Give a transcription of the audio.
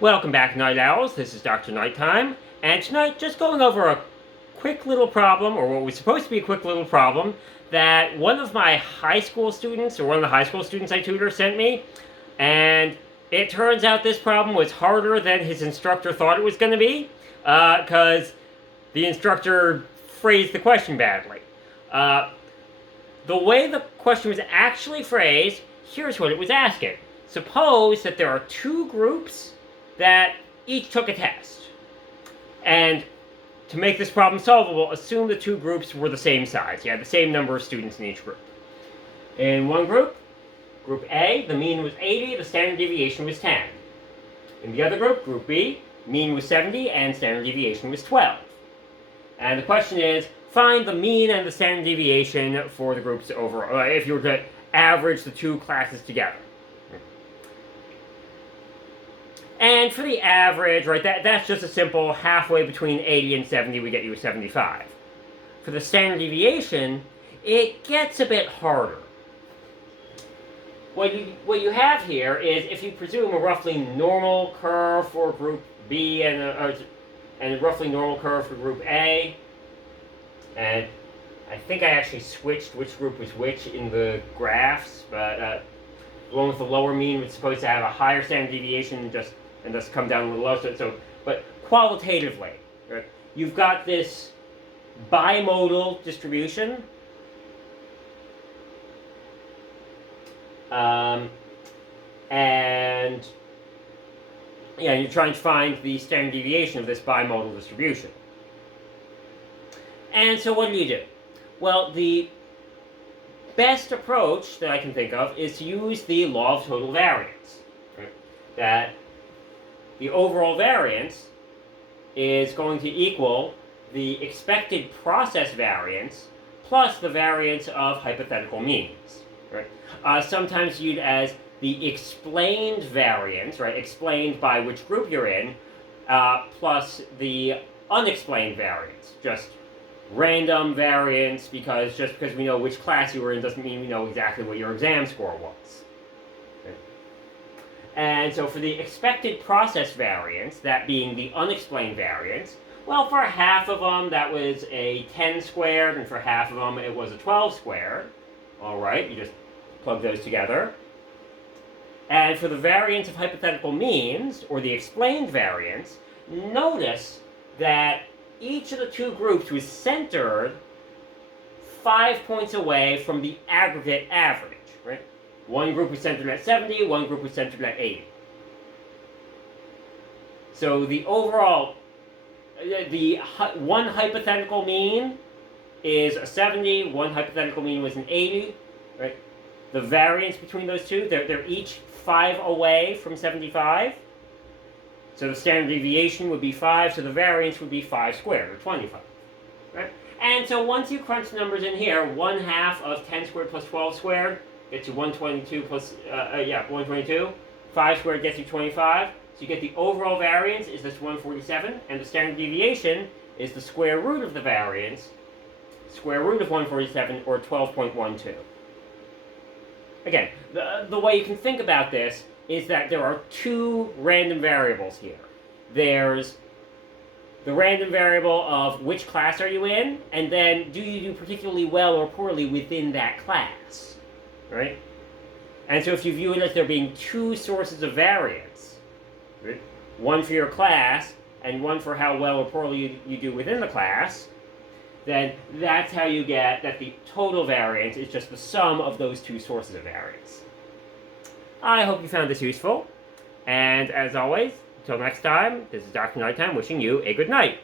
Welcome back, Night Owls. This is Dr. Nighttime, and tonight just going over a quick little problem, or what was supposed to be a quick little problem, that one of my high school students, or one of the high school students I tutor, sent me. And it turns out this problem was harder than his instructor thought it was going to be, because the instructor phrased the question badly. The way the question was actually phrased, here's what it was asking. Suppose that there are two groups that each took a test. And to make this problem solvable, assume the two groups were the same size. You had the same number of students in each group. In one group, Group A, the mean was 80, the standard deviation was 10. In the other group, Group B, mean was 70 and standard deviation was 12. And the question is, find the mean and the standard deviation for the groups overall, if you were to average the two classes together. And for the average, right, that's just a simple halfway between 80 and 70, we get you a 75. For the standard deviation, it gets a bit harder. What you have here is, if you presume a roughly normal curve for group B and a roughly normal curve for group A, and I think I actually switched which group was which in the graphs, but the one with the lower mean was supposed to have a higher standard deviation and thus come down a little lower. But qualitatively, right, you've got this bimodal distribution. And yeah, you're trying to find the standard deviation of this bimodal distribution. And so what do? Well, the best approach that I can think of is to use the law of total variance. Right? That the overall variance is going to equal the expected process variance plus the variance of hypothetical means. Right? Sometimes viewed as the explained variance, right? Explained by which group you're in, plus the unexplained variance. Just random variance, because just because we know which class you were in doesn't mean we know exactly what your exam score was. Okay? And so for the expected process variance, that being the unexplained variance, well, for half of them that was a 10 squared, and for half of them it was a 12 squared. All right, you just plug those together. And for the variance of hypothetical means, or the explained variance, notice that each of the two groups was centered 5 points away from the aggregate average. Right? One group was centered at 70, one group was centered at 80. So the overall, the one hypothetical mean is a 70, one hypothetical mean was an 80. Right? The variance between those two, they're each 5 away from 75. So the standard deviation would be 5, so the variance would be 5 squared, or 25. Right? And so once you crunch numbers in here, 1/2 of 10 squared plus 12 squared gets you 122 plus, 122. 5 squared gets you 25. So you get the overall variance is this 147, and the standard deviation is the square root of the variance, square root of 147, or 12.12. Again, the way you can think about this is that there are two random variables here. There's the random variable of which class are you in, and then do you do particularly well or poorly within that class, right? And so if you view it as there being two sources of variance, right? One for your class and one for how well or poorly you do within the class, then that's how you get that the total variance is just the sum of those two sources of variance. I hope you found this useful, and as always, until next time, this is Dr. Nighttime wishing you a good night.